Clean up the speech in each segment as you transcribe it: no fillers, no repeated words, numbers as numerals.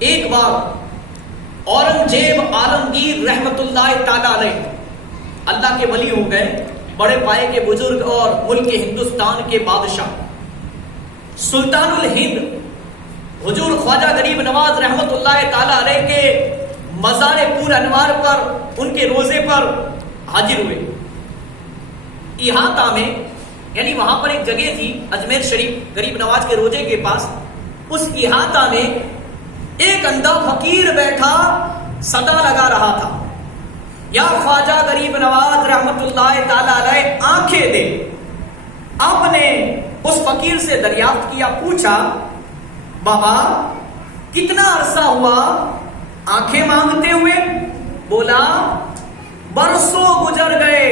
ایک بار اورنگزیب عالمگیر رحمت اللہ تعالی علیہ اللہ کے ولی ہو گئے، بڑے پائے کے بزرگ اور ملک ہندوستان کے بادشاہ سلطان الہند حضور خواجہ غریب نواز رحمت اللہ تعالی علیہ کے مزار پور انوار پر ان کے روزے پر حاضر ہوئے۔ احاطہ میں یعنی وہاں پر ایک جگہ تھی اجمیر شریف غریب نواز کے روزے کے پاس، اس احاطہ میں ایک اندھا فقیر بیٹھا صدا لگا رہا تھا، یا خواجہ غریب نواز رحمت اللہ تعالی علیہ آنکھیں دے۔ آپ نے اس فقیر سے دریافت کیا، پوچھا بابا کتنا عرصہ ہوا آنکھیں مانگتے ہوئے؟ بولا برسوں گزر گئے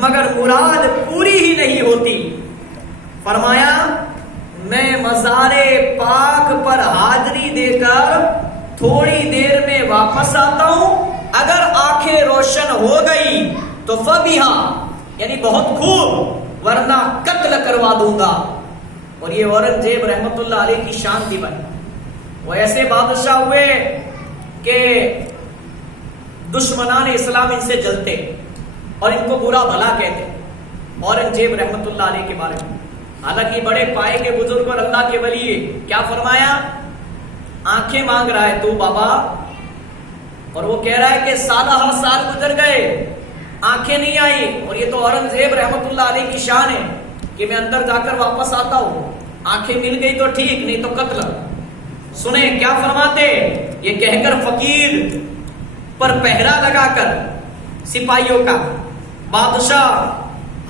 مگر مراد پوری ہی نہیں ہوتی۔ فرمایا میں مزار پاک پر حاضری دے کر تھوڑی دیر میں واپس آتا ہوں، اگر آنکھیں روشن ہو گئی تو فبیہا یعنی بہت خوب، ورنہ قتل کروا دوں گا۔ اور یہ اورنگزیب رحمت اللہ علیہ کی شان تھی بھائی، وہ ایسے بادشاہ ہوئے کہ دشمنان اسلام ان سے جلتے اور ان کو برا بھلا کہتے اورنگزیب رحمت اللہ علیہ کے بارے میں۔ حالانکہ بڑے پائے کے بزرگ اور اللہ کے ولی، کیا فرمایا؟ آنکھیں مانگ رہا ہے تو بابا، اور وہ کہہ رہا ہے کہ سالہ ہر سال گزر گئے آنکھیں نہیں آئی۔ اور یہ تو اورنگزیب رحمت اللہ علیہ کی شان ہے کہ میں اندر جا کر واپس آتا ہوں، آنکھیں مل گئی تو ٹھیک، نہیں تو قتل۔ سنیں کیا فرماتے، یہ کہہ کر فقیر پر پہرا لگا کر سپاہیوں کا بادشاہ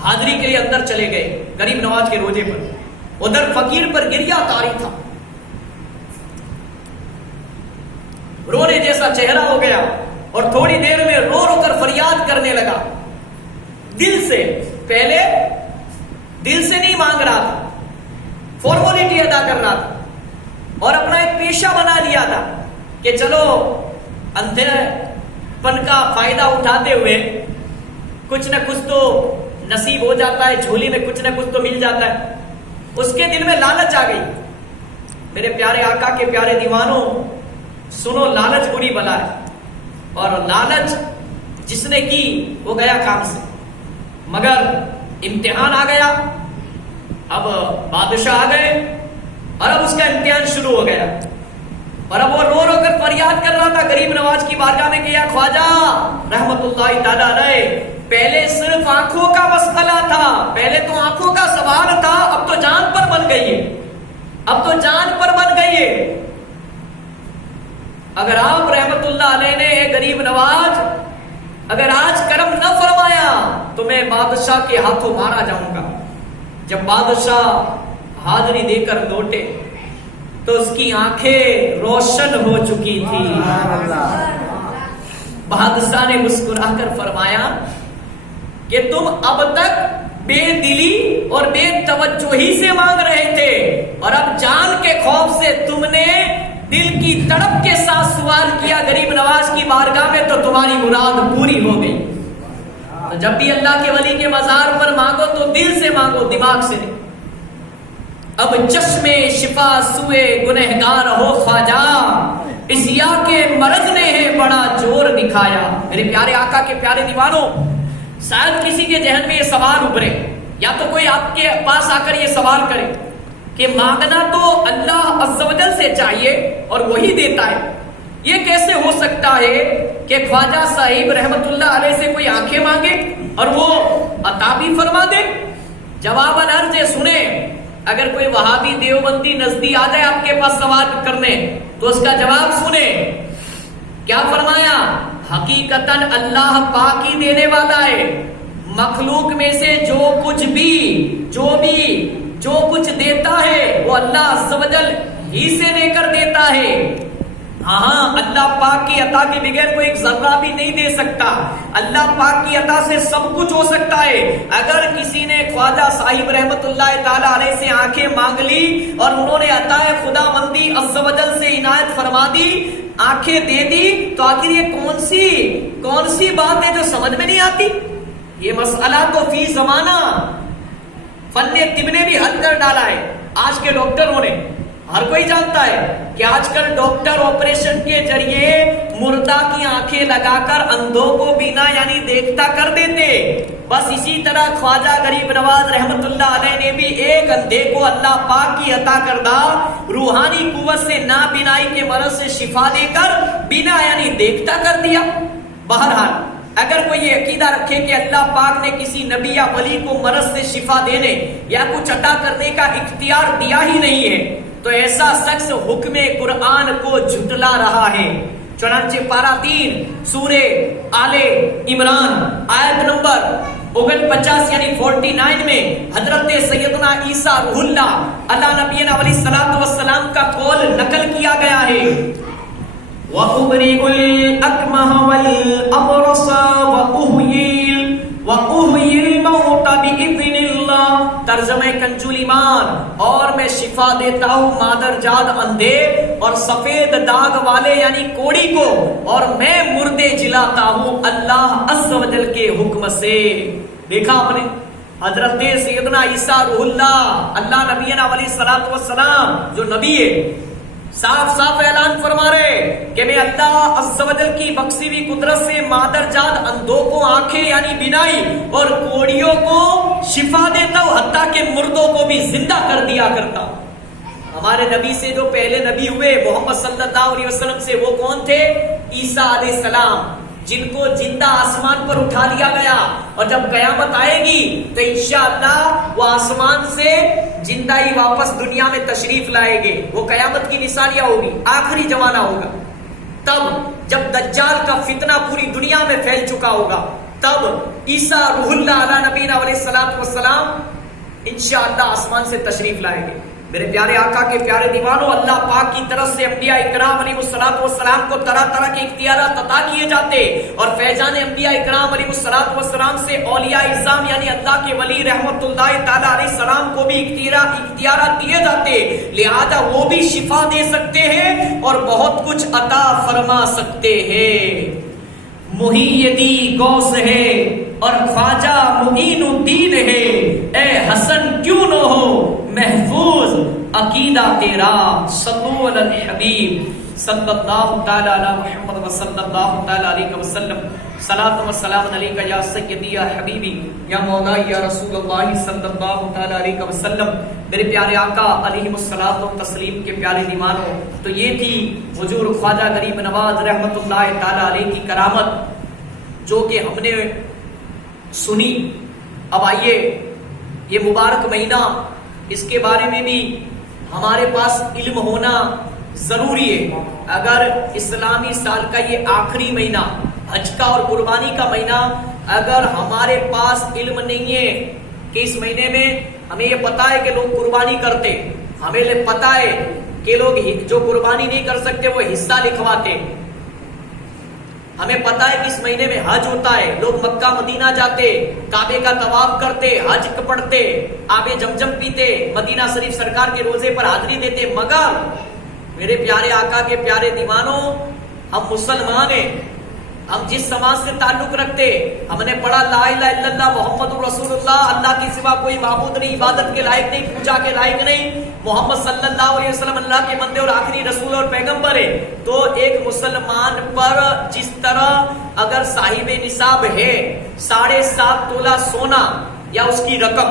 حاضری کے لیے اندر چلے گئے غریب نواز کے روزے پر۔ ادھر فقیر پر گریا طاری تھا، رونے جیسا چہرہ ہو گیا، اور تھوڑی دیر میں رو رو کر فریاد کرنے لگا دل سے۔ پہلے دل سے نہیں مانگ رہا تھا، فارمولیٹی ادا کر رہا تھا اور اپنا ایک پیشہ بنا لیا تھا کہ چلو اندھے پن کا فائدہ اٹھاتے ہوئے کچھ نہ کچھ تو نصیب ہو جاتا ہے، جھولی میں کچھ نہ کچھ تو مل جاتا ہے۔ اس کے دل میں لالچ آ گئی۔ میرے پیارے آقا کے پیارے دیوانوں، سنو لالچ بری بلا ہے، اور لالچ جس نے کی وہ گیا کام سے۔ مگر امتحان آ گیا، اب بادشاہ آ گئے اور اب اس کا امتحان شروع ہو گیا، اور اب وہ رو رو کر فریاد کر رہا تھا غریب نواز کی بارگاہ میں کہ یا خواجہ رحمت اللہ تعالی علیہ، پہلے صرف آنکھوں کا مسئلہ تھا، پہلے تو آنکھوں کا سوال تھا، اب تو جان پر بن گئی ہے، اب تو جان پر بن گئی ہے۔ اگر آپ رحمت اللہ علیہ نے غریب نواز اگر آج کرم نہ فرمایا تو میں بادشاہ کے ہاتھوں مارا جاؤں گا۔ جب بادشاہ حاضری دے کر لوٹے تو اس کی آنکھیں روشن ہو چکی تھی۔ بادشاہ نے مسکرا کر فرمایا کہ تم اب تک بے دلی اور بے توجہی سے مانگ رہے تھے، اور اب جان کے خوف سے تم نے دل کی تڑپ کے ساتھ سوال کیا غریب نواز کی بارگاہ میں، تو تمہاری مراد پوری ہو گئی۔ تو جب بھی اللہ کے ولی کے مزار پر مانگو تو دل سے مانگو، دماغ سے نہیں۔ اب چشمے شفا سوئے گنہگار ہو خواجہ، اس یا کے مرض نے ہے بڑا زور دکھایا۔ میرے پیارے آقا کے پیارے دیوانوں، شاید کسی کے ذہن میں یہ سوال ابھرے، یا تو کوئی آپ کے پاس آ کر یہ سوال کرے کہ مانگنا تو اللہ عز و جل سے چاہیے اور وہی دیتا ہے، یہ کیسے ہو سکتا ہے کہ خواجہ صاحب رحمت اللہ علیہ سے کوئی آنکھیں مانگے اور وہ عطا بھی فرما دے؟ جواباً عرض سنیں، اگر کوئی وہابی دیوبندی نزدی آ جائے آپ کے پاس سوال کرنے تو اس کا جواب سنیں، کیا فرمایا؟ حقیقتاً اللہ پاک ہی دینے والا ہے، مخلوق میں سے جو کچھ دیتا ہے وہ اللہ عز و جل ہی سے لے کر دیتا ہے۔ ہاں اللہ پاک کی عطا کے بغیر کوئی ایک ذرہ بھی نہیں دے سکتا، اللہ پاک کی عطا سے سب کچھ ہو سکتا ہے۔ اگر کسی نے خواجہ صاحب رحمت اللہ تعالی علیہ سے آنکھیں مانگ لی اور انہوں نے عطا خدا مندی عز و جل سے عنایت فرما دی، آنکھیں دے دی، تو آخر یہ کون سی بات ہے جو سمجھ میں نہیں آتی؟ یہ مسئلہ تو فی زمانہ فن طب نے بھی حل کر ڈالا ہے۔ آج کے ڈاکٹروں نے ہر کوئی جانتا ہے کہ آج کل ڈاکٹر آپریشن کے ذریعے مردہ کی آنکھیں لگا کر اندھوں کو بینا یعنی دیکھتا کر دیتے. بس اسی طرح خواجہ غریب نواز رحمت اللہ علیہ نے بھی ایک اندھے کو اللہ پاک کی عطا کردہ روحانی قوت سے نابینائی کے مرض سے شفا دے کر بینا یعنی دیکھتا کر دیا. بہرحال اگر کوئی یہ عقیدہ رکھے کہ اللہ پاک نے کسی نبی یا ولی کو مرض سے شفا دینے یا کچھ عطا کرنے کا اختیار دیا ہی نہیں ہے تو ایسا شخص حکم قرآن کو جھٹلا رہا ہے. چنانچہ پارہ 3 سورہ آل عمران آیت نمبر 49 یعنی 49 میں حضرت سیدنا عیسیٰ روح اللہ اللہ نبینا علیہ الصلوۃ والسلام کا قول نقل کیا گیا ہے. وَأُبْرِئُ الْأَكْمَحَ وَالْأَبْرَصَ وَأُحْيِي الْمَوْتَ بِإِذْنِ اللَّهِ. ترجمہ کنز ایمان. اور میں شفا دیتا ہوں مادرجاد اندھے اور سفید داغ والے یعنی کوڑی کو اور میں مردے جلاتا ہوں اللہ عز و جل کے حکم سے. دیکھا آپ نے حضرت سیدنا عیسیٰ روح اللہ اللہ نبینا علیہ الصلوۃ والسلام جو نبی ہے صاف صاف اعلان فرما رہے کہ میں اللہ عز و جل کی بخشی ہوئی قدرت سے مادرجاد اندھوں کو آنکھیں یعنی بینائی اور کوڑیوں کو شفا دیتا ہوں حتیٰ کہ مردوں کو بھی زندہ کر دیا کرتا ہوں. ہمارے نبی سے جو پہلے نبی ہوئے محمد صلی اللہ علیہ وسلم سے وہ کون تھے؟ عیسیٰ علیہ السلام جن کو زندہ آسمان پر اٹھا لیا گیا اور جب قیامت آئے گی تو انشاءاللہ وہ آسمان سے زندہ ہی واپس دنیا میں تشریف لائے گے. وہ قیامت کی نشانیاں ہوگی آخری زمانہ ہوگا. تب جب دجال کا فتنہ پوری دنیا میں پھیل چکا ہوگا تب عیسیٰ روح اللہ علیہ نبینا علیہ الصلوۃ والسلام انشاءاللہ آسمان سے تشریف لائیں گے. میرے پیارے آقا کے پیارے دیوانوں اللہ پاک کی طرف سے انبیاء اکرام علیہ الصلوۃ والسلام کو طرح طرح کے اختیارات عطا کیے جاتے اور فیضان انبیاء اکرام علیہ الصلوۃ والسلام سے اولیاء اعظام یعنی اللہ کے ولی رحمت اللہ تعالی علیہ السلام کو بھی اختیارات دیے جاتے. لہذا وہ بھی شفا دے سکتے ہیں اور بہت کچھ عطا فرما سکتے ہیں. محی الدین غوث ہے اور خواجہ معین الدین ہے. اے حسن کیوں نہ ہو محفوظ عقیدہ تیرا. صلو علی الحبیب صلی اللہ تعالی علی محمد و صلی اللہ تعالی علیہ وسلم. صلاۃ و سلام علیک یا سیدی یا حبیبی یا مولا یا رسول اللہ صلی اللہ تعالی علیہ وسلم. میرے پیارے آقا علیہ الصلوۃ و تسلیم کے پیارے دیوانوں تو یہ تھی حضور خواجہ غریب نواز رحمت اللہ تعالی علیہ کی کرامت جو کہ ہم نے سنی. اب آئیے یہ مبارک مہینہ اس کے بارے میں بھی ہمارے پاس علم ہونا ضروری ہے. اگر اسلامی سال کا یہ آخری مہینہ حج کا اور قربانی کا مہینہ اگر ہمارے پاس علم نہیں ہے کہ اس مہینے میں ہمیں یہ پتا ہے کہ لوگ قربانی کرتے, ہمیں پتا ہے کہ لوگ جو قربانی نہیں کر سکتے وہ حصہ لکھواتے, ہمیں پتا ہے کہ اس مہینے میں حج ہوتا ہے, لوگ مکہ مدینہ جاتے, کعبے کا طواف کرتے, حج پڑھتے, آب زمزم پیتے, مدینہ شریف سرکار کے روزے پر حاضری دیتے. مگر میرے پیارے آقا کے پیارے دیوانوں ہم مسلمان ہیں, ہم جس سماج سے تعلق رکھتے ہم نے پڑھا لا الہ الا اللہ محمد رسول اللہ, اللہ کی سوا کوئی معبود نہیں, عبادت کے لائق نہیں, پوجا کے لائق نہیں, محمد صلی اللہ علیہ وسلم اللہ کے بندے اور آخری رسول اور پیغمبر ہے. تو ایک مسلمان پر جس طرح اگر صاحب نصاب ہے 7.5 تولہ سونا یا اس کی رقم,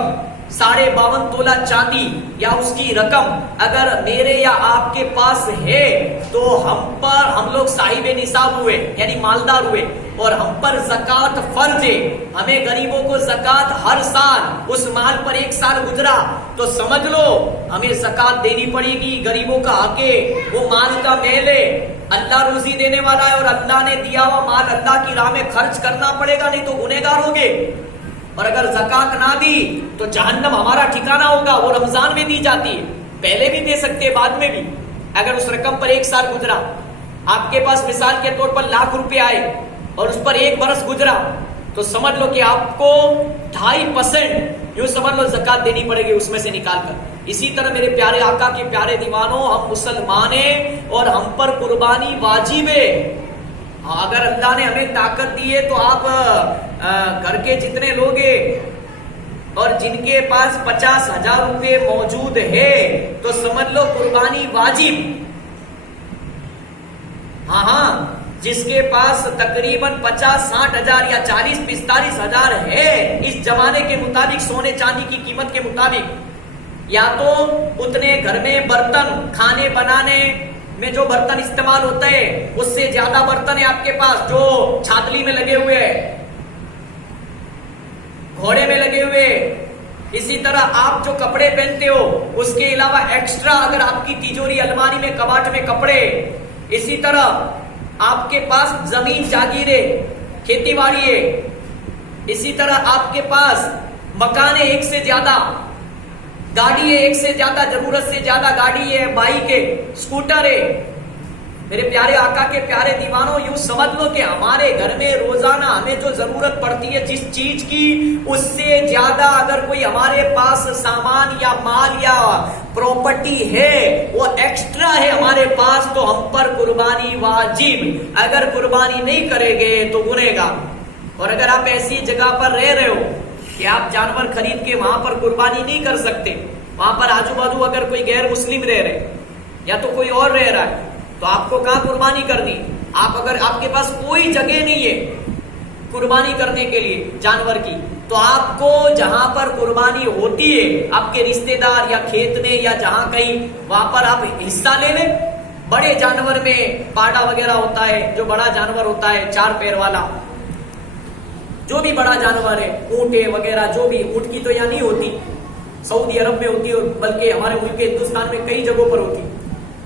52.5 تولہ چاندی یا اس کی رقم اگر میرے یا آپ کے پاس ہے تو ہم لوگ صاحب نصاب ہوئے یعنی مالدار ہوئے اور ہم پر زکوٰۃ فرض ہے. ہمیں غریبوں کو زکوٰۃ ہر سال اس مال پر 1 سال گزرا تو سمجھ لو ہمیں زکوٰۃ دینی پڑے گی. غریبوں کا حق ہے, وہ مال کا میل ہے, اللہ روزی دینے والا ہے اور اللہ نے دیا ہوا مال اللہ کی راہ میں خرچ کرنا پڑے گا, نہیں تو گنہگار ہوگے. اور اگر زکوٰۃ نہ دی تو جہنم ہمارا ٹھکانہ ہوگا. وہ رمضان میں دی جاتی ہے, پہلے بھی دے سکتے بعد میں بھی. اگر اس رقم پر 1 سال گزرا, آپ کے پاس مثال کے طور پر 1,00,000 روپے آئے اور اس پر 1 برس گزرا تو سمجھ لو کہ آپ کو 2.5% یوں سمجھ لو زکوٰۃ دینی پڑے گی اس میں سے نکال کر. اسی طرح میرے پیارے آقا کے پیارے دیوانوں ہم مسلمان ہیں اور ہم پر قربانی واجب ہے. اگر اللہ نے ہمیں طاقت دی ہے تو آپ گھر کے جتنے لوگ ہیں اور جن کے پاس 50,000 روپے موجود ہے تو سمجھ لو قربانی واجب. ہاں جس کے پاس تقریباً 50-60 ہزار یا 40-45 ہزار ہے اس زمانے کے مطابق سونے چاندی کی قیمت کے مطابق، یا تو اتنے گھر میں برتن کھانے بنانے میں جو برتن استعمال ہوتا ہے اس سے زیادہ برتن ہے آپ کے پاس جو چھاتلی میں لگے ہوئے ہیں، گھوڑے میں لگے ہوئے. اسی طرح آپ جو کپڑے پہنتے ہو اس کے علاوہ ایکسٹرا اگر آپ کی تیجوری الماری میں کباٹ میں کپڑے. اسی طرح آپ کے پاس زمین جاگیر ہے، کھیتی باڑی ہے. اسی طرح آپ کے پاس مکان ہے ایک سے زیادہ، گاڑی ہے ایک سے زیادہ، ضرورت سے زیادہ گاڑی ہے، بائک ہے، اسکوٹر ہے. میرے پیارے آقا کے پیارے دیوانوں، یوں سمجھ لو کہ ہمارے گھر میں روزانہ ہمیں جو ضرورت پڑتی ہے جس چیز کی، اس سے زیادہ اگر کوئی ہمارے پاس سامان یا مال یا پراپرٹی ہے وہ ایکسٹرا ہے ہمارے پاس تو ہم پر قربانی واجب. اگر قربانی نہیں کرے گے تو گنہگار. اور اگر آپ ایسی جگہ پر رہ رہے ہو کہ آپ جانور خرید کے وہاں پر قربانی نہیں کر سکتے، وہاں پر آجو بازو اگر کوئی غیر مسلم رہ رہے یا تو کوئی اور رہ رہا ہے تو آپ کو کہاں قربانی کرنی؟ اگر آپ کے پاس کوئی جگہ نہیں ہے قربانی کرنے کے لیے جانور کی تو آپ کو جہاں پر قربانی ہوتی ہے آپ کے رشتہ دار یا کھیت میں یا جہاں کہیں وہاں پر آپ حصہ لے لیں. بڑے جانور میں پاڑا وغیرہ ہوتا ہے، جو بڑا جانور ہوتا ہے 4 پیر والا، جو بھی بڑا جانور ہے، اونٹ وغیرہ، جو بھی اونٹ کی تو یہاں نہیں ہوتی، سعودی عرب میں ہوتی ہے بلکہ ہمارے ملک ہندوستان میں کئی جگہوں پر ہوتی.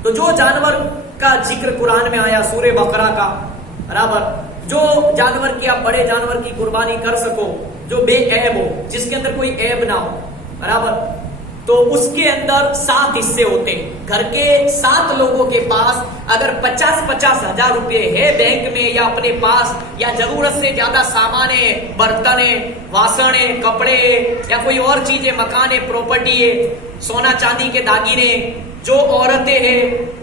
تو جو جانور کا ذکر قرآن میں آیا سورہ بقرہ کا، برابر جو جانور کی آپ بڑے جانور کی قربانی کر سکو جو بے عیب ہو، جس کے اندر کوئی عیب نہ ہو، برابر، تو اس کے اندر 7 حصے ہوتے ہیں. گھر کے 7 لوگوں کے پاس اگر 50-50 ہزار روپے ہے بینک میں یا اپنے پاس یا ضرورت سے زیادہ سامان ہے، برتن ہے، واسن ہے، کپڑے یا کوئی اور چیز ہے، مکان ہے، پراپرٹی ہے، سونا چاندی کے داگینے، جو عورتیں ہیں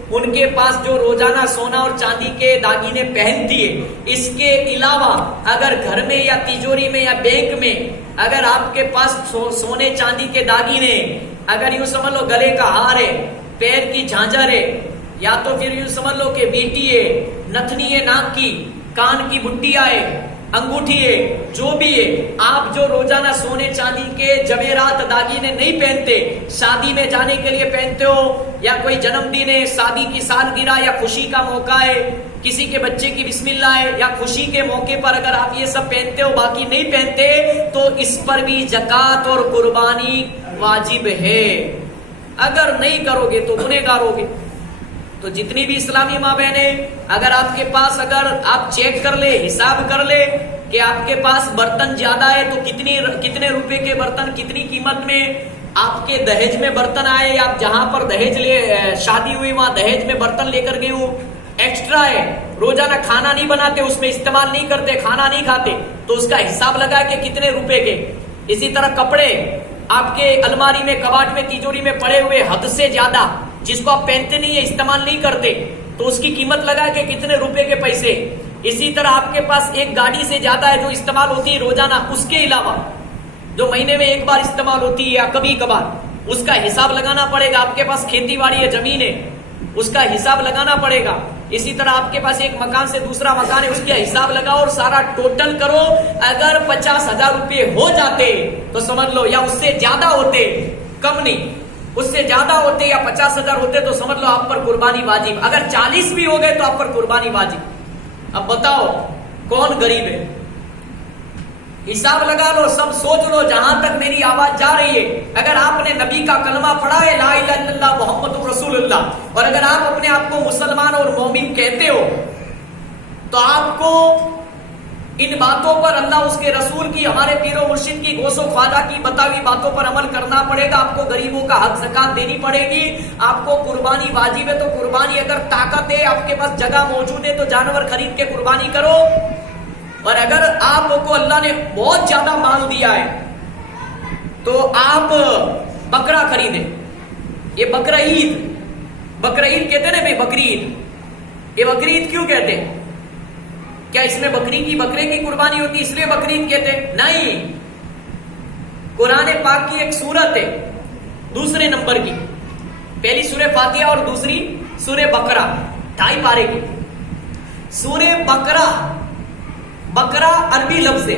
ان کے پاس جو روزانہ سونا اور چاندی کے داگینے پہنتی ہے، اس کے علاوہ اگر گھر میں یا تیجوری میں یا بینک میں اگر آپ کے پاس سونے چاندی کے داگینے، اگر یوں سمجھ لو گلے کا ہار ہے، پیر کی جھانجر ہے، یا تو پھر یوں سمجھ لو کہ بیٹی ہے، نتنی ہے ناک کی، کان کی بٹیا ہے، انگوٹھی ہے، جو بھی ہے، آپ جو روزانہ سونے چاندی کے جواہرات داگینے نہیں پہنتے، شادی میں جانے کے لیے پہنتے ہو، یا کوئی جنم دن ہے، شادی کی سالگرہ یا خوشی کا موقع ہے، کسی کے بچے کی بسم اللہ ہے یا خوشی کے موقع پر اگر آپ یہ سب پہنتے ہو باقی نہیں پہنتے تو اس پر بھی زکوٰۃ اور قربانی واجب ہے. اگر نہیں کرو گے تو گنہگار ہوگے. تو جتنی بھی اسلامی ماں بہنیں، اگر آپ کے پاس اگر آپ چیک کر لے، حساب کر لے کہ آپ کے پاس برتن زیادہ ہے تو کتنے روپے کے برتن کتنی قیمت میں آپ کے دہیج میں برتن آئے، یا آپ جہاں پر دہیج لے شادی ہوئی وہاں دہیج میں برتن لے کر گئے ہو، ایکسٹرا ہے، روزانہ کھانا نہیں بناتے، اس میں استعمال نہیں کرتے، کھانا نہیں کھاتے تو اس کا حساب لگا کہ کتنے روپے کے. اسی طرح کپڑے آپ کے الماری میں کباٹ میں تیجوری میں پڑے ہوئے حد سے زیادہ جس کو آپ پہنتے نہیں ہے، استعمال نہیں کرتے تو اس کی قیمت لگا کہ کتنے روپے کے پیسے. اسی طرح آپ کے پاس ایک گاڑی سے زیادہ ہے جو استعمال ہوتی ہے روزانہ، اس کے علاوہ جو مہینے میں ایک بار استعمال ہوتی ہے یا کبھی کبھار، اس کا حساب لگانا پڑے گا. آپ کے پاس کھیتی باڑی ہے، زمین ہے، اس کا حساب لگانا پڑے گا. اسی طرح آپ کے پاس ایک مکان سے دوسرا مکان ہے، اس کا حساب لگاؤ اور سارا ٹوٹل کرو. اگر 50,000 روپے ہو جاتے تو سمجھ لو، یا اس سے زیادہ ہوتے، کم نہیں، اس سے زیادہ ہوتے یا 50,000 ہوتے تو سمجھ لو آپ پر قربانی واجب. اگر 40 بھی ہو گئے تو آپ پر قربانی واجب. اب بتاؤ کون غریب ہے؟ حساب لگا لو، سب سوچ لو جہاں تک میری آواز جا رہی ہے. اگر آپ نے نبی کا کلمہ پڑھا ہے لا الہ الا اللہ محمد رسول اللہ، اور اگر آپ اپنے آپ کو مسلمان اور مومن کہتے ہو تو آپ کو ان باتوں پر اللہ اس کے رسول کی، ہمارے پیر و مرشد کی، غوث و خواجہ کی بتاوی باتوں پر عمل کرنا پڑے گا. آپ کو غریبوں کا حق زکات دینی پڑے گی. آپ کو قربانی واجب ہے تو قربانی، اگر طاقت ہے آپ کے پاس جگہ موجود ہے تو جانور خرید کے قربانی کرو. اور اگر آپ کو اللہ نے بہت زیادہ مال دیا ہے تو آپ بکرا خریدیں. یہ بقرہ عید کہتے ہیں نا بھائی، بکری عید. یہ بکری عید کیوں کہتے ہیں؟ کیا اس میں بکرے کی قربانی ہوتی اس لیے بکری عید کہتے ہیں؟ نہیں. قرآن پاک کی ایک سورت ہے دوسرے نمبر کی، پہلی سورہ فاتحہ اور دوسری سورہ بقرہ، 2.5 پارے کی سورہ بقرہ۔ بقرہ عربی لفظ ہے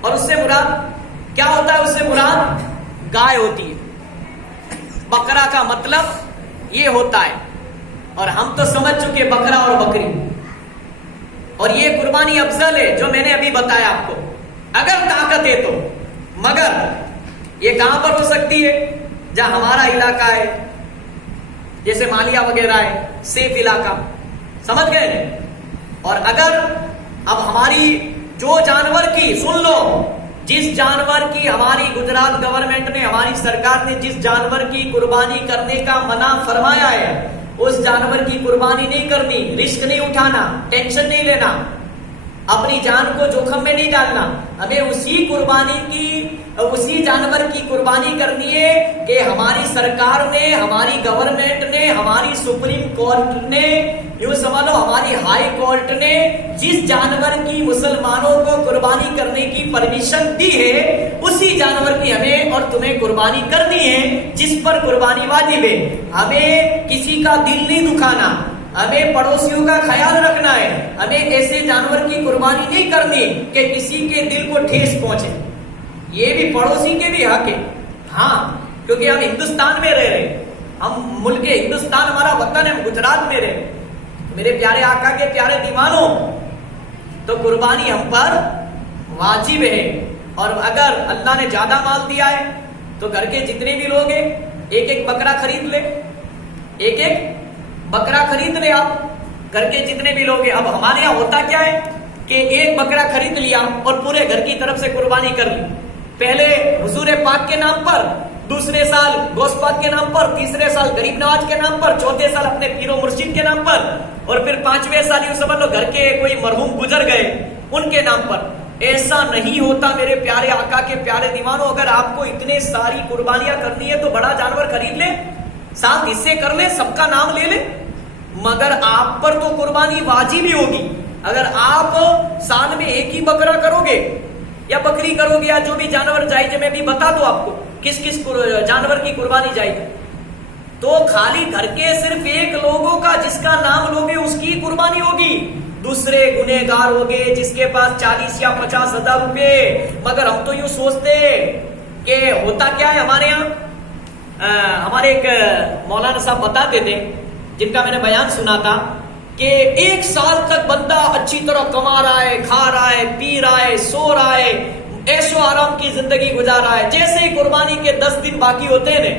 اور اس سے مراد کیا ہوتا ہے؟ اس سے مراد گائے ہوتی ہے۔ بقرہ کا مطلب یہ ہوتا ہے، اور ہم تو سمجھ چکے بقرہ اور بکری، اور یہ قربانی افضل ہے جو میں نے ابھی بتایا آپ کو، اگر طاقت ہے تو۔ مگر یہ کہاں پر ہو سکتی ہے؟ جہاں ہمارا علاقہ ہے، جیسے مالیہ وغیرہ ہے، سیف علاقہ، سمجھ گئے نا؟ اور اگر اب ہماری جو جانور کی، سن لو، جس جانور کی ہماری گجرات گورنمنٹ نے، ہماری سرکار نے جس جانور کی قربانی کرنے کا منع فرمایا ہے، اس جانور کی قربانی نہیں کرنی، رسک نہیں اٹھانا، ٹینشن نہیں لینا، اپنی جان کو جوخم میں نہیں ڈالنا، ہمیں اسی جانور کی قربانی کرنی ہے کہ ہماری سرکار نے، ہماری گورنمنٹ نے، ہماری سپریم کورٹ نے، یوں سمجھ لو ہماری ہائی کورٹ نے جس جانور کی مسلمانوں کو قربانی کرنے کی پرمیشن دی ہے، اسی جانور کی ہمیں اور تمہیں قربانی کرنی ہے جس پر قربانی واجب ہے۔ ہمیں کسی کا دل نہیں دکھانا، ہمیں پڑوسیوں کا خیال رکھنا ہے، ہمیں ایسے جانور کی قربانی نہیں کرنی کہ کسی کے دل کو ٹھیس پہنچے۔ یہ بھی پڑوسی کے بھی حق ہے، ہاں، کیونکہ ہم ہندوستان میں رہ رہے ہیں، ہم ملک ہندوستان ہمارا وطن ہے، ہم گجرات میں رہے۔ میرے پیارے آقا کے پیارے دیوانوں، تو قربانی ہم پر واجب ہے، اور اگر اللہ نے زیادہ مال دیا ہے تو گھر کے جتنے بھی لوگ ہیں ایک ایک بکرا خرید لے، ایک ایک بکرا خرید لے آپ، گھر کے جتنے بھی لوگ ہیں۔ اب ہمارے یہاں ہوتا کیا ہے کہ ایک بکرا خرید لیا اور پورے گھر کی طرف سے قربانی کر لی، پہلے حضور پاک کے نام پر، دوسرے سال گوشت پاک کے نام پر، تیسرے سال غریب نواز کے نام پر، چوتھے سال اپنے پیر و مرشد کے نام پر، اور پھر 5ویں سال یوں سمجھ لو گھر کے کوئی مرحوم گزر گئے ان کے نام پر۔ ایسا نہیں ہوتا میرے پیارے آقا کے پیارے دیوانوں۔ اگر آپ کو اتنے ساری قربانیاں کرنی ہے تو بڑا جانور خرید لے، 7 حصے کر لے، سب کا نام لے لے، مگر آپ پر تو قربانی واجب ہی ہوگی۔ اگر آپ سال میں ایک ہی بکرا کرو گے یا بکری کرو گے یا جو بھی جانور جائز ہے، میں بھی بتا دوں آپ کو کس کس جانور کی قربانی جائز ہے، تو خالی گھر کے صرف ایک لوگوں کا جس کا نام لوگے اس کی قربانی ہوگی، دوسرے گنہگار ہوگے جس کے پاس 40 یا 50 ہزار روپے۔ مگر ہم تو یوں سوچتے کہ ہوتا کیا ہے ہمارے یہاں، ہمارے ایک مولانا صاحب بتاتے تھے جن کا میں نے بیان سنا تھا کہ 1 سال تک بندہ اچھی طرح کما رہا ہے، کھا رہا ہے، پی رہا ہے، سو رہا ہے، عیش و آرام کی زندگی گزار رہا ہے، جیسے ہی قربانی کے 10 دن باقی ہوتے ہیں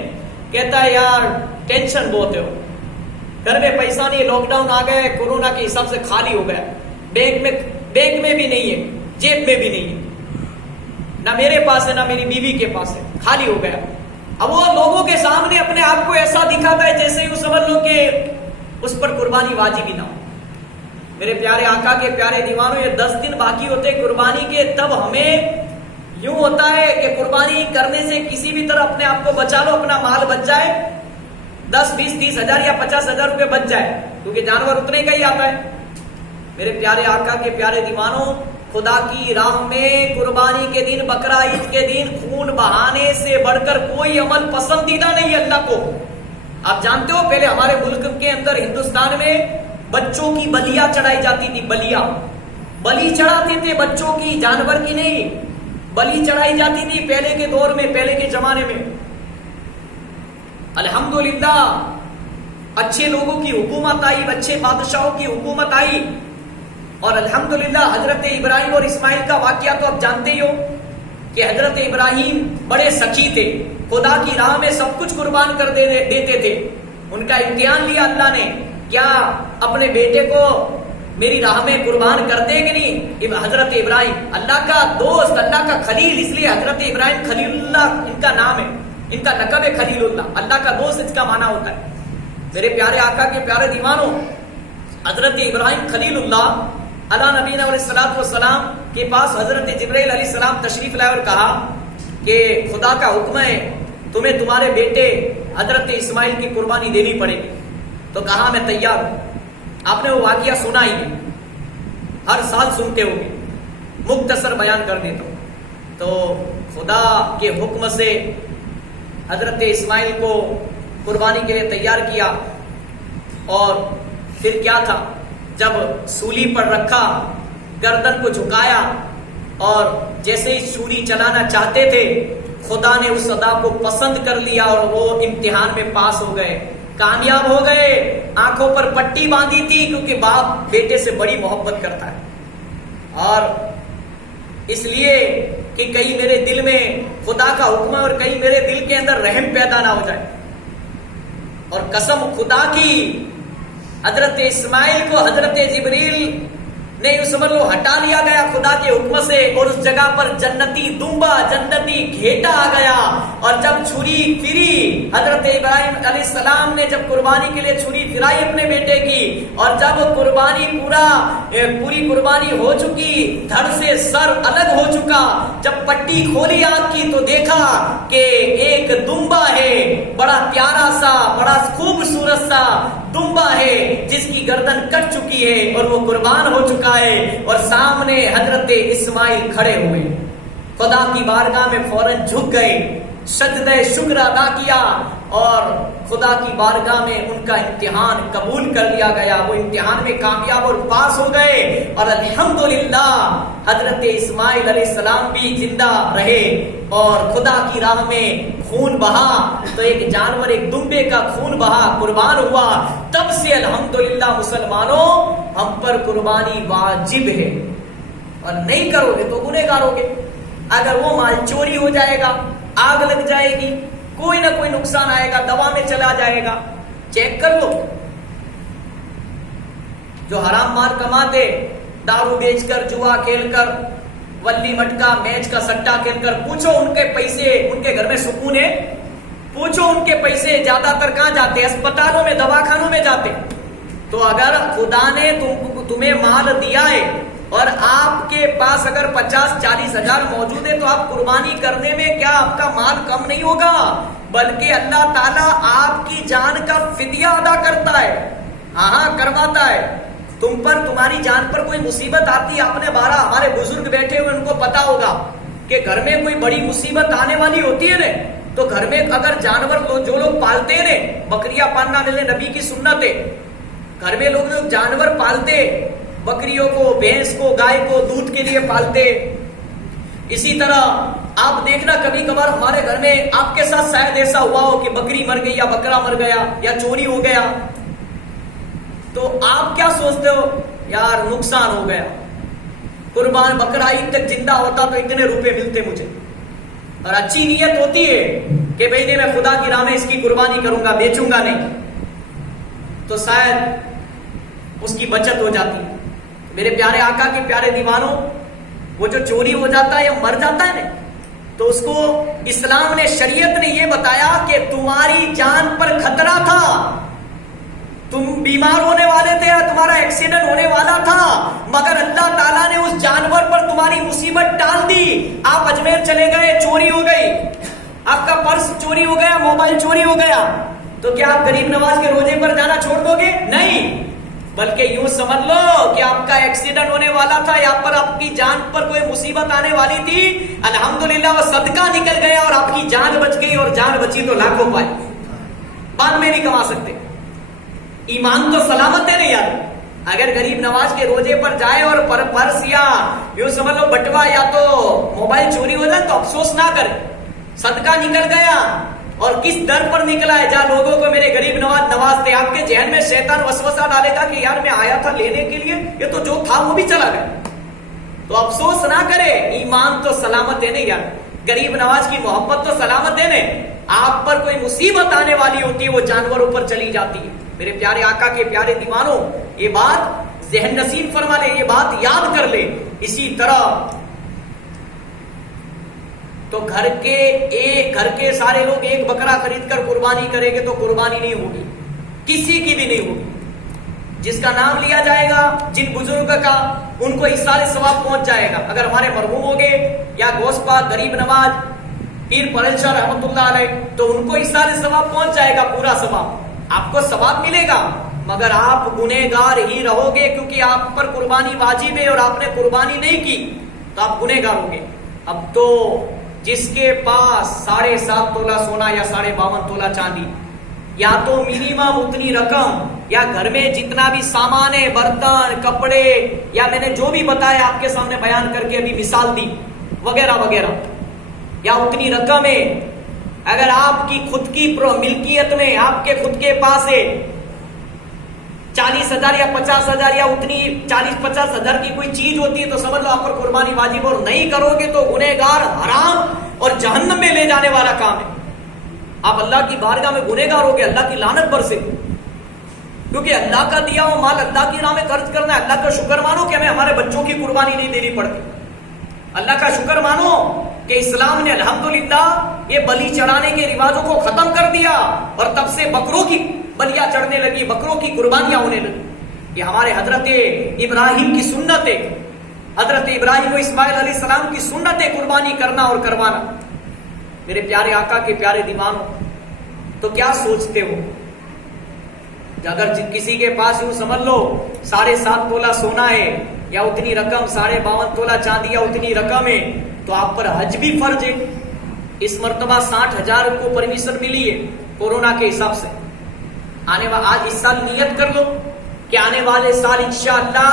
کہتا ہے یار ٹینشن بہت ہے، گھر میں پیسہ نہیں، لاک ڈاؤن آ گئے، کورونا کے حساب سے خالی ہو گیا، بینک میں بھی نہیں ہے، جیب میں بھی نہیں ہے، نہ میرے پاس ہے نہ میری بیوی کے پاس ہے، خالی ہو گیا۔ اب وہ لوگوں کے سامنے اپنے آپ کو ایسا دکھاتا ہے جیسے ہی سمجھ لو کہ اس پر قربانی واجب ہی نہ ہو۔ میرے پیارے آقا کے پیارے دیوانوں، یہ 10 دن باقی ہوتے قربانی کے، تب ہمیں یوں ہوتا ہے کہ قربانی کرنے سے کسی بھی طرح اپنے آپ کو بچا لو، اپنا مال بچ جائے، 10 20 30 ہزار یا 50 ہزار روپے بچ جائے، کیونکہ جانور اتنے کا ہی آتا ہے۔ میرے پیارے آقا کے پیارے دیوانوں، خدا کی راہ میں قربانی کے دن، بقرہ عید کے دن خون بہانے سے بڑھ کر کوئی عمل پسندیدہ نہیں ہے اللہ کو۔ آپ جانتے ہو پہلے ہمارے ملک کے اندر ہندوستان میں بچوں کی بلیاں چڑھائی جاتی تھی، بلی چڑھاتے تھے بچوں کی، جانور کی نہیں، بلی چڑھائی جاتی تھی پہلے کے دور میں، پہلے کے زمانے میں۔ الحمدللہ اچھے لوگوں کی حکومت آئی، اچھے بادشاہوں کی حکومت آئی، اور الحمدللہ حضرت ابراہیم اور اسماعیل کا واقعہ تو آپ جانتے ہی ہو کہ حضرت ابراہیم بڑے سخی تھے، خدا کی راہ میں سب کچھ قربان کر دیتے تھے۔ ان کا امتحان لیا اللہ نے، کیا اپنے بیٹے کو میری راہ میں قربان کر دیں گے نہیں؟ حضرت ابراہیم اللہ کا دوست، اللہ کا خلیل، اس لیے حضرت ابراہیم خلیل اللہ ان کا نام ہے، ان کا لقب ہے خلیل اللہ، اللہ کا دوست اس کا معنی ہوتا ہے۔ میرے پیارے آقا کے پیارے دیوانوں، حضرت ابراہیم خلیل اللہ علیہ نبینا علیہ الصلوۃ والسلام کے پاس حضرت جبرائیل علیہ السلام تشریف لائے اور کہا کہ خدا کا حکم ہے تمہیں تمہارے بیٹے حضرت اسماعیل کی قربانی دینی پڑے گی۔ تو کہا میں تیار ہوں۔ آپ نے وہ واقعہ سنا ہی ہے، ہر سال سنتے ہو گے، مختصر بیان کر دیتا ہوں۔ تو خدا کے حکم سے حضرت اسماعیل کو قربانی کے لیے تیار کیا، اور پھر کیا تھا، جب سولی پر رکھا، گردن کو جھکایا، اور جیسے ہی سولی چلانا چاہتے تھے، خدا نے اس ادا کو پسند کر لیا اور وہ امتحان میں پاس ہو گئے، کامیاب ہو گئے۔ آنکھوں پر پٹی باندھی تھی کیونکہ باپ بیٹے سے بڑی محبت کرتا ہے، اور اس لیے کہ کہیں میرے دل میں خدا کا حکم ہے اور کہیں میرے دل کے اندر رحم پیدا نہ ہو جائے۔ اور قسم خدا کی، حضرت اسماعیل کو حضرت جبریل نے یوں سمجھ لو ہٹا لیا گیا خدا کے حکم سے، اور اس جگہ پر جنتی دمبا، جنتی گھیٹا آ گیا، اور جب چھری پھری، حضرت ابراہیم علیہ السلام نے جب قربانی کے لیے چھری پھرائی اپنے بیٹے کی، اور جب قربانی پوری قربانی ہو چکی، دھڑ سے سر الگ ہو چکا، جب پٹی کھولی آگ کی تو دیکھا کہ ایک دمبا ہے، بڑا پیارا سا، بڑا خوبصورت سا دمبا ہے جس کی گردن کٹ چکی ہے اور وہ قربان ہو چکا ہے، اور سامنے حضرت اسماعیل کھڑے ہوئے، خدا کی بارگاہ میں فوراً جھک گئے، سجدہ شکر ادا کیا، اور خدا کی بارگاہ میں ان کا امتحان قبول کر لیا گیا، وہ امتحان میں کامیاب اور پاس ہو گئے، اور الحمدللہ حضرت اسماعیل علیہ السلام بھی زندہ رہے، اور خدا کی راہ میں خون بہا، تو ایک جانور، ایک دمبے کا خون بہا، قربان ہوا۔ تب سے الحمدللہ مسلمانوں ہم پر قربانی واجب ہے، اور نہیں کرو گے تو گنہگار ہوگے۔ اگر وہ مال چوری ہو جائے گا، آگ لگ جائے گی، کوئی نہ کوئی نقصان آئے گا، دوا میں چلا جائے گا، چیک کر لو۔ جو حرام مال کماتے، دارو بیچ کر، جوا کھیل کر، ولی مٹکا میچ کا سٹا کھیل کر، پوچھو ان کے پیسے، ان کے گھر میں سکون ہے؟ پوچھو ان کے پیسے زیادہ تر کہاں جاتے؟ اسپتالوں میں، دواخانوں میں جاتے۔ تو اگر خدا نے تمہیں مال دیا ہے اور آپ کے پاس اگر 50-40 ہزار موجود ہے تو آپ قربانی کرنے میں کیا آپ کا مال کم نہیں ہوگا؟ بلکہ اللہ تعالیٰ آپ کی جان کا فدیہ ادا کرتا ہے، ہاں کرواتا ہے۔ تم پر، تمہاری جان پر کوئی مصیبت آتی ہے، آپ نے 12 ہمارے بزرگ بیٹھے ہوئے، ان کو پتا ہوگا کہ گھر میں کوئی بڑی مصیبت آنے والی ہوتی ہے نا، تو گھر میں اگر جانور جو لوگ پالتے ہیں نا، بکریاں پالنا میرے نبی کی سنت ہے، گھر میں لوگ جو جانور پالتے، بکریوں کو، بھینس کو، گائے کو دودھ کے لیے پالتے، اسی طرح آپ دیکھنا کبھی کبھار ہمارے گھر میں آپ کے ساتھ شاید ایسا ہوا ہو کہ بکری مر گئی یا بکرا مر گیا یا چوری ہو گیا، تو آپ کیا سوچتے ہو؟ یار نقصان ہو گیا، قربان بکرا عید تک زندہ ہوتا تو اتنے روپے ملتے مجھے، اور اچھی نیت ہوتی ہے کہ بھائی نے میں خدا کی راہ میں اس کی قربانی کروں گا، بیچوں گا نہیں، تو شاید اس کی بچت ہو جاتی۔ میرے پیارے آقا کے پیارے دیوانوں، وہ جو چوری ہو جاتا ہے یا مر جاتا ہے نا، تو اس کو اسلام نے، شریعت نے یہ بتایا کہ تمہاری جان پر خطرہ تھا، تم بیمار ہونے والے تھے یا تمہارا ایکسیڈنٹ ہونے والا تھا، مگر اللہ تعالیٰ نے اس جانور پر تمہاری مصیبت ٹال دی۔ آپ اجمیر چلے گئے، چوری ہو گئی، آپ کا پرس چوری ہو گیا، موبائل چوری ہو گیا، تو کیا آپ غریب نواز کے روزے پر جانا چھوڑ دو گے؟ نہیں، بلکہ یوں سمجھ لو کہ آپ کا ایکسیڈنٹ ہونے والا تھا، یا پر آپ کی جان پر کوئی مصیبت آنے والی تھی، الحمدللہ وہ صدقہ نکل گیا اور آپ کی جان بچ گئی، اور جان بچی تو لاکھوں پائے، بعد میں نہیں کما سکتے۔ ایمان تو سلامت ہے نا یار۔ اگر غریب نواز کے روزے پر جائے اور پرس یا یوں سمجھ لو بٹوا یا تو موبائل چوری ہو جائے تو افسوس نہ کرے، صدقہ نکل گیا، اور کس در پر نکلا ہے؟ جہاں لوگوں کو میرے غریب نواز تھے، آپ کے ذہن میں شیطان وسوسہ ڈالے گا کہ یار میں آیا تھا لینے کے لیے، یہ تو جو تھا وہ بھی چلا گیا، تو افسوس نہ کرے، ایمان تو سلامت ہے نا یار، غریب نواز کی محبت تو سلامت ہے نا۔ آپ پر کوئی مصیبت آنے والی ہوتی ہے، وہ جانوروں پر چلی جاتی ہے۔ میرے پیارے آقا کے پیارے دیوانوں، یہ بات ذہن نصیب فرما لے، یہ بات یاد کر لے۔ اسی طرح تو گھر کے سارے لوگ ایک بکرا خرید کر قربانی کریں گے تو قربانی نہیں ہوگی، کسی کی بھی نہیں ہوگی۔ جس کا نام لیا جائے گا، جن بزرگ کا، ان کو ایصال ثواب پہنچ جائے گا۔ اگر ہمارے مرحوم ہو گئے یا گوشت پاک، غریب نواز، پیر پرل شاہ رحمۃ اللہ علیہ، تو ان کو ایصال ثواب پہنچ جائے گا، پورا ثواب آپ کو ثواب ملے گا، مگر آپ گنہگار ہی رہو گے، کیونکہ آپ پر قربانی واجب ہے اور آپ نے قربانی نہیں کی تو آپ گنہگار ہوں گے۔ اب تو جس کے پاس 7.5 تولہ سونا یا 52.5 تولہ چاندی، یا تو منیمم اتنی رقم، یا گھر میں جتنا بھی سامان ہے، برتن، کپڑے، یا میں نے جو بھی بتایا آپ کے سامنے بیان کر کے ابھی مثال دی وغیرہ وغیرہ، یا اتنی رقم ہے. اگر آپ کی خود کی ملکیت میں آپ کے خود کے پاس ہے 40,000 یا 50,000 یا اتنی 40-50 ہزار کی کوئی چیز ہوتی ہے تو سمجھ لو آپ پر قربانی واجب، اور نہیں کرو گے تو گنہگار، حرام اور جہنم میں لے جانے والا کام ہے. آپ اللہ کی بارگاہ میں گنہگار ہو گے، اللہ کی لعنت برسے، کیونکہ اللہ کا دیا ہوا مال اللہ کی راہ میں خرچ کرنا ہے. اللہ کا شکر مانو کہ ہمیں ہمارے بچوں کی قربانی نہیں دینی پڑتی. اللہ کا شکر مانو کہ اسلام نے الحمدللہ یہ بلی چڑھانے کے رواجوں کو ختم کر دیا، اور تب سے بکروں کی بلیاں چڑھنے لگی، بکروں کی قربانیاں ہونے لگی. یہ ہمارے حضرت ابراہیم کی سنت ہے، حضرت ابراہیم و اسماعیل علیہ السلام کی سنت ہے قربانی کرنا اور کروانا. میرے پیارے آقا کے پیارے دیوانوں، تو کیا سوچتے ہو اگر کسی کے پاس یوں سمجھ لو 7.5 تولہ سونا ہے، یا اتنی رقم 52.5 تولہ چاندی، یا اتنی رقم ہے، تو آپ پر حج بھی فرض ہے. اس مرتبہ 60,000 کو پرمیشن ملی ہے کورونا کے حساب سے. آج اس سال نیت کر لو کہ آنے والے سال انشاءاللہ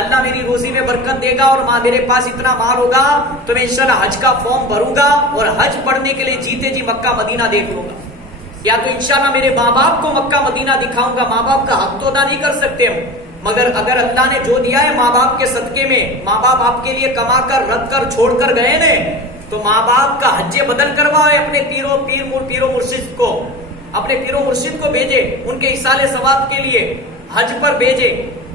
اللہ میری روزی میں برکت دے گا، اور میرے پاس اتنا مال ہوگا تو میں انشاءاللہ حج کا فارم بھروں گا اور حج پڑھنے کے لیے جیتے جی مکہ مدینہ دیکھ لوں گا. یا تو انشاءاللہ میرے ماں باپ کو مکہ مدینہ دکھاؤں گا. ماں باپ کا حق تو ادا نہیں کر سکتے ہم، مگر اگر اللہ نے جو دیا ہے ماں باپ کے صدقے میں، ماں باپ آپ کے لیے کما کر رکھ کر چھوڑ کر گئے نے، تو ماں باپ کا حج بدل کروائے. اپنے پیرو مرشد کو، اپنے پیرو مرشد کو بھیجے، ان کے ایصال ثواب کے لیے حج پر بھیجے.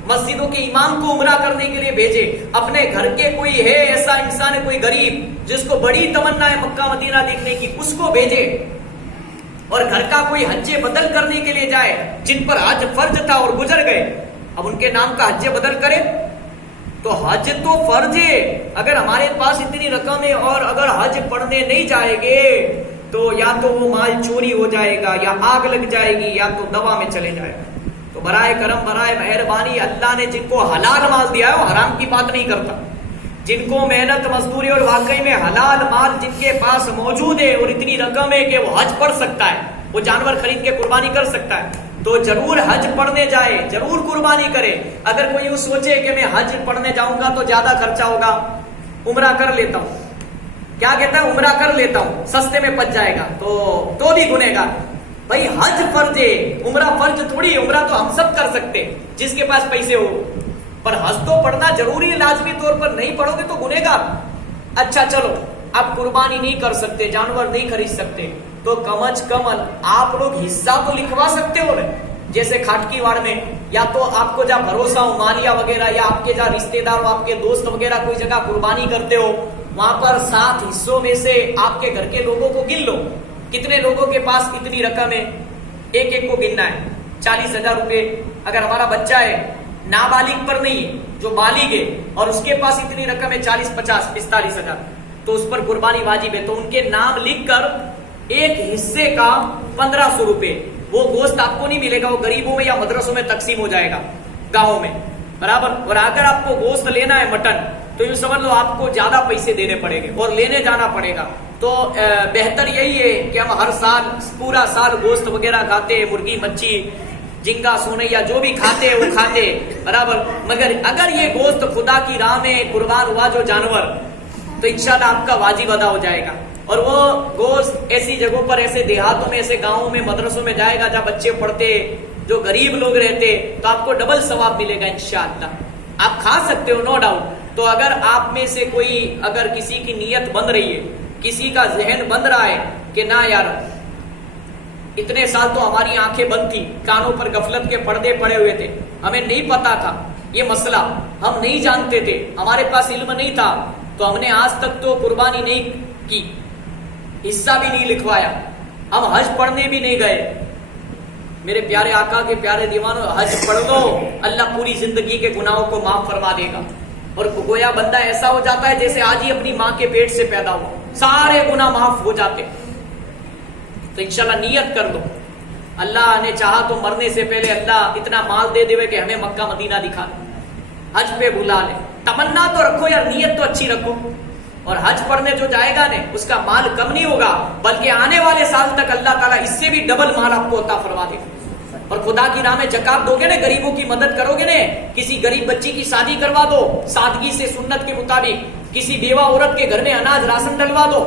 مسجدوں کے امام کو عمرہ کرنے کے لیے بھیجے. اپنے گھر کے کوئی ہے ایسا انسان ہے، کوئی غریب جس کو بڑی تمنا ہے مکہ مدینہ دیکھنے کی، اس کو بھیجے. اور گھر کا کوئی حج بدل کرنے کے لیے جائے جن پر حج فرض تھا اور گزر گئے، اب ان کے نام کا حج بدل کرے. تو حج تو فرض ہے. اگر ہمارے پاس اتنی رقم ہے اور اگر حج پڑھنے نہیں جائے گے تو یا تو وہ مال چوری ہو جائے گا، یا آگ لگ جائے گی، یا تو دوا میں چلے جائے گا. تو برائے کرم، برائے مہربانی، اللہ نے جن کو حلال مال دیا ہے وہ حرام کی بات نہیں کرتا. جن کو محنت مزدوری اور واقعی میں حلال مال جن کے پاس موجود ہے اور اتنی رقم ہے کہ وہ حج پڑھ سکتا ہے، وہ جانور خرید کے قربانی کر سکتا ہے، تو ضرور حج پڑھنے جائے، ضرور قربانی کرے. اگر کوئی یوں سوچے کہ میں حج پڑھنے جاؤں گا تو زیادہ خرچہ ہوگا، عمرہ کر لیتا ہوں، کیا کہتا ہے، عمرہ کر لیتا ہوں، سستے میں پچ جائے گا، تو بھی گنہگار. بھائی حج فرض ہے، عمرہ فرض تھوڑی ہے. عمرہ تو ہم سب کر سکتے جس کے پاس پیسے ہو، پر حج تو پڑھنا ضروری ہے لازمی طور پر. نہیں پڑھو گے تو گنہگار. اچھا چلو، اب قربانی نہیں کر سکتے، جانور نہیں خرید سکتے، تو کم از کم آپ لوگ حصہ تو لکھوا سکتے ہو نا. جیسے کھاٹکی واڑ میں، یا تو آپ کو جہاں بھروسہ ہو مالیہ وغیرہ، یا آپ کے جہاں رشتے دار ہو، آپ کے دوست وغیرہ کوئی جگہ قربانی کرتے ہو، وہاں پر 7 حصوں میں سے آپ کے گھر کے لوگوں کو گن لو کتنے لوگوں کے پاس کتنی رقم ہے. ایک ایک کو گننا ہے. 40,000 روپے. اگر ہمارا بچہ ہے نابالغ پر نہیں ہے، جو بالغ ہے، اور اس کے پاس اتنی رقم ہے 40, 50, 45,000، تو اس پر قربانی واجب ہے. تو ان کے نام لکھ کر ایک حصے کا 1,500 روپے، وہ گوشت آپ کو نہیں ملے گا، وہ غریبوں میں یا مدرسوں میں تقسیم ہو جائے گا، گاؤں میں، برابر. اور اگر آپ کو گوشت لینا ہے مٹن، تو یوں سمجھ لو آپ کو زیادہ پیسے دینے پڑیں گے اور لینے جانا پڑے گا. تو بہتر یہی ہے کہ ہم ہر سال پورا سال گوشت وغیرہ کھاتے، مرغی، مچھی، جنگا، سونیا جو بھی کھاتے وہ کھاتے، برابر. مگر اگر یہ گوشت خدا کی راہ میں قربان ہوا جو جانور، تو انشاءاللہ آپ کا واجب ادا ہو جائے گا. اور وہ گوشت ایسی جگہوں پر، ایسے دیہاتوں میں، ایسے گاؤں میں، مدرسوں میں جائے گا جہاں بچے پڑھتے، جو غریب لوگ رہتے، تو آپ کو ڈبل ثواب ملے گا انشاءاللہ. آپ کھا سکتے ہو، نو ڈاؤٹ. تو اگر آپ میں سے کوئی، اگر کسی کی نیت بن رہی ہے، کسی کا ذہن بن رہا ہے کہ نہ یار اتنے سال تو ہماری آنکھیں بند تھی، کانوں پر غفلت کے پردے پڑے ہوئے تھے، ہمیں نہیں پتا تھا یہ مسئلہ، ہم نہیں جانتے تھے، ہمارے پاس علم نہیں تھا، تو ہم نے آج تک تو قربانی نہیں کی، حصہ بھی نہیں لکھوایا، ہم حج پڑھنے بھی نہیں گئے. میرے پیارے آقا کے پیارے دیوانوں، حج پڑھ لو، اللہ پوری زندگی کے گناہوں کو معاف فرما دے گا. اور گویا بندہ ایسا ہو جاتا ہے جیسے آج ہی اپنی ماں کے پیٹ سے پیدا ہوا، سارے گناہ معاف ہو جاتے. تو انشاءاللہ نیت کر دو. اللہ نے چاہا تو مرنے سے پہلے اللہ اتنا مال دے دے کہ ہمیں مکہ مدینہ دکھا دے، حج پہ بلا لے. تمنا تو رکھو یار، نیت تو اچھی رکھو. اور حج پڑھنے جو جائے گا نا اس کا مال کم نہیں ہوگا بلکہ آنے والے سال تک اللہ تعالیٰ اس سے بھی ڈبل مال آپ کو عطا فرما دے گا۔ اور خدا کی راہ میں زکات دو گے نا، غریبوں کی مدد کرو گے نا، کسی غریب بچی کی شادی کروا دو سادگی سے سنت کے مطابق، کسی بیوہ عورت کے گھر میں اناج راشن ڈلوا دو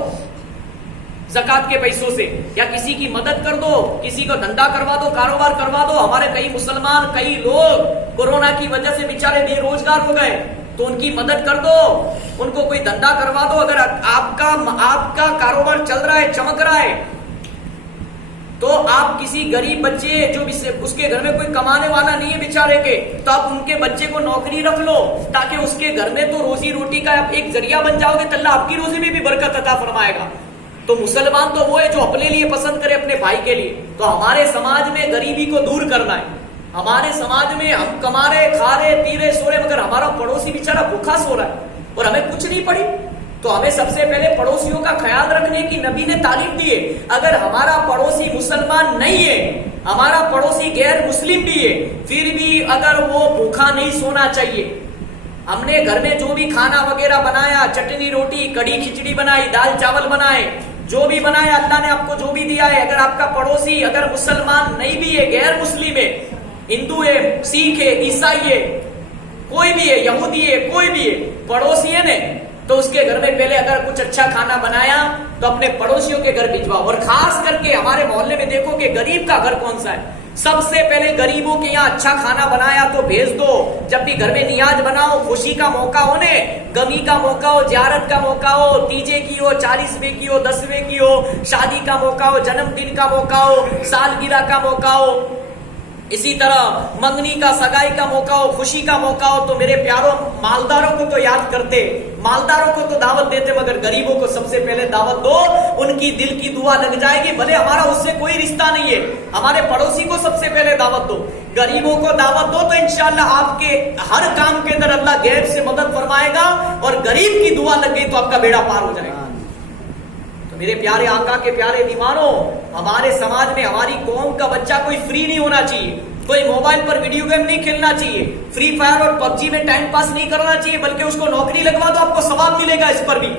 زکات کے پیسوں سے، یا کسی کی مدد کر دو، کسی کو دھندا کروا دو، کاروبار کروا دو۔ ہمارے کئی مسلمان، کئی لوگ کورونا کی وجہ سے بیچارے بے روزگار ہو گئے، تو ان کی مدد کر دو، ان کو کوئی دھندا کروا دو۔ اگر آپ کا کاروبار چل رہا ہے، چمک رہا ہے، تو آپ کسی غریب بچے جو اس کے گھر میں کوئی کمانے والا نہیں ہے بیچارے کے، تو آپ ان کے بچے کو نوکری رکھ لو تاکہ اس کے گھر میں تو روزی روٹی کا ایک ذریعہ بن جاؤ گے، تو اللہ آپ کی روزی میں بھی برکت عطا فرمائے گا۔ تو مسلمان تو وہ ہے جو اپنے لیے پسند کرے، اپنے بھائی کے لیے۔ تو ہمارے سماج میں غریبی کو دور کرنا ہے۔ ہمارے سماج میں ہم کما رہے، کھا رہے، پی رہے، سو رہے، مگر ہمارا پڑوسی بیچارہ بھوکا سو رہا ہے اور ہمیں کچھ نہیں پڑی۔ تو ہمیں سب سے پہلے پڑوسیوں کا خیال رکھنے کی نبی نے تعلیم دی ہے۔ اگر ہمارا پڑوسی مسلمان نہیں ہے، ہمارا پڑوسی غیر مسلم بھی ہے، پھر بھی اگر وہ بھوکا نہیں سونا چاہیے۔ ہم نے گھر میں جو بھی کھانا وغیرہ بنایا، چٹنی روٹی، کڑی کھچڑی بنائی، دال چاول بنائے، جو بھی بنایا اللہ نے آپ کو جو بھی دیا ہے، اگر آپ کا پڑوسی اگر مسلمان نہیں بھی ہے، غیر مسلم ہے، ہندو ہے، سکھ ہے، عیسائی ہے، کوئی بھی ہے، یہودی ہے، کوئی بھی ہے، پڑوسی ہے نا، تو اس کے گھر میں پہلے اگر کچھ اچھا کھانا بنایا تو اپنے پڑوسیوں کے گھر بھجواؤ۔ اور خاص کر کے ہمارے محلے میں دیکھو کہ غریب کا گھر کون سا ہے، سب سے پہلے غریبوں کے یہاں اچھا کھانا بنایا تو بھیج دو۔ جب بھی گھر میں نیاز بناؤ، خوشی کا موقع ہو نے، غمی کا موقع ہو، زیارت کا موقع ہو، تیجے کی ہو، 40ویں کی ہو، 10ویں کی ہو، شادی کا موقع ہو، جنم دن کا موقع ہو، سالگرہ کا موقع ہو، اسی طرح منگنی کا، سگائی کا موقع ہو، خوشی کا موقع ہو، تو میرے پیاروں مالداروں کو تو یاد کرتے، مالداروں کو تو دعوت دیتے، مگر غریبوں کو سب سے پہلے دعوت دو۔ ان کی دل کی دعا لگ جائے گی، بھلے ہمارا اس سے کوئی رشتہ نہیں ہے، ہمارے پڑوسی کو سب سے پہلے دعوت دو، غریبوں کو دعوت دو، تو انشاءاللہ آپ کے ہر کام کے اندر اللہ غیب سے مدد فرمائے گا، اور غریب کی دعا لگ گئی تو آپ کا بیڑا پار ہو جائے گا۔ تو میرے پیارے آقا کے پیارے دیوانوں، ہمارے سماج میں ہماری قوم کا بچہ کوئی فری نہیں ہونا چاہیے، کوئی موبائل پر ویڈیو گیم نہیں کھیلنا چاہیے، فری فائر اور پب جی میں ٹائم پاس نہیں کرنا چاہیے، بلکہ اس کو نوکری لگوا دو، آپ کو ثواب ملے گا، اس پر بھی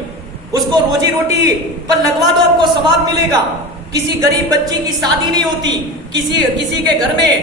اس کو روزی روٹی پر لگوا دو، آپ کو ثواب ملے گا۔ کسی غریب بچی کی شادی نہیں ہوتی، کسی کے گھر میں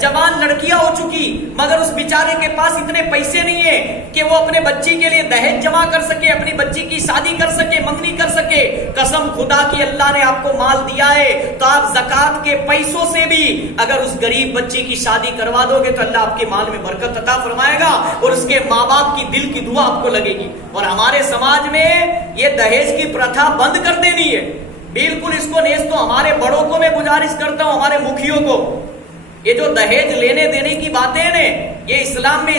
جوان لڑکیاں ہو چکی، مگر اس بیچارے کے پاس اتنے پیسے نہیں ہیں کہ وہ اپنے بچی کے لیے دہیج جمع کر سکے، اپنی بچی کی شادی کر سکے، منگنی کر سکے۔ قسم خدا کی اللہ نے آپ کو مال دیا ہے تو آپ زکات کے پیسوں سے بھی اگر اس غریب بچی کی شادی کروا دو گے تو اللہ آپ کے مال میں برکت عطا فرمائے گا، اور اس کے ماں باپ کی دل کی دعا آپ کو لگے گی۔ اور ہمارے سماج میں یہ دہیج کی پرتھا بند کر دینی ہے، بالکل اس کو نیز تو ہمارے بڑوں کو میں گزارش کرتا ہوں، ہمارے مکھیوں کو، یہ جو دہیج لینے دینے کی باتیں ہیں یہ اسلام میں